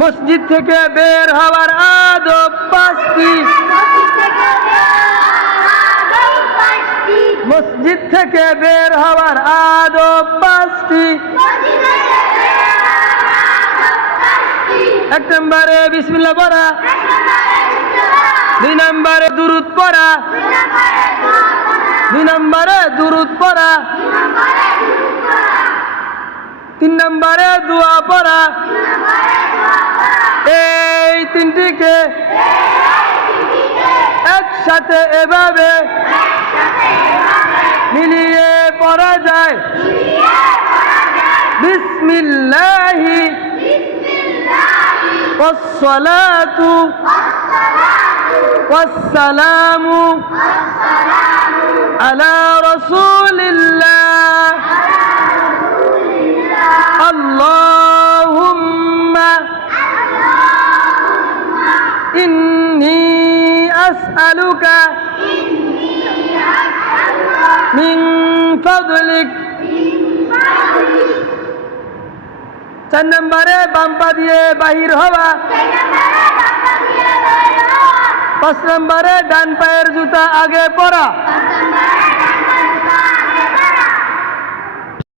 মসজিদ থেকে বের হওয়ার আদব 5টি। মসজিদ থেকে বের হওয়ার আদব 5টি। 1 নম্বরে বিসমিল্লাহ পড়া, 2 নম্বরে দুরূদ পড়া, 2 নম্বরে দুরূদ পড়া, 3 নম্বরে দোয়া পড়া। এই 3টিকে একসাথে এভাবে মিলিয়ে পড়া যায়। বিসমিল্লাহি ওয়াসসালাতু ওয়াসসালামু আলা রাসূলিল্লাহ। আল্লাহুম্মা ইন্নী আসআলুকা মিন ফাদলিক। 4 নম্বরে বাম পা দিয়ে বাহির হওয়া। 5 নম্বরে ডান পায়ের জুতা আগে পরা।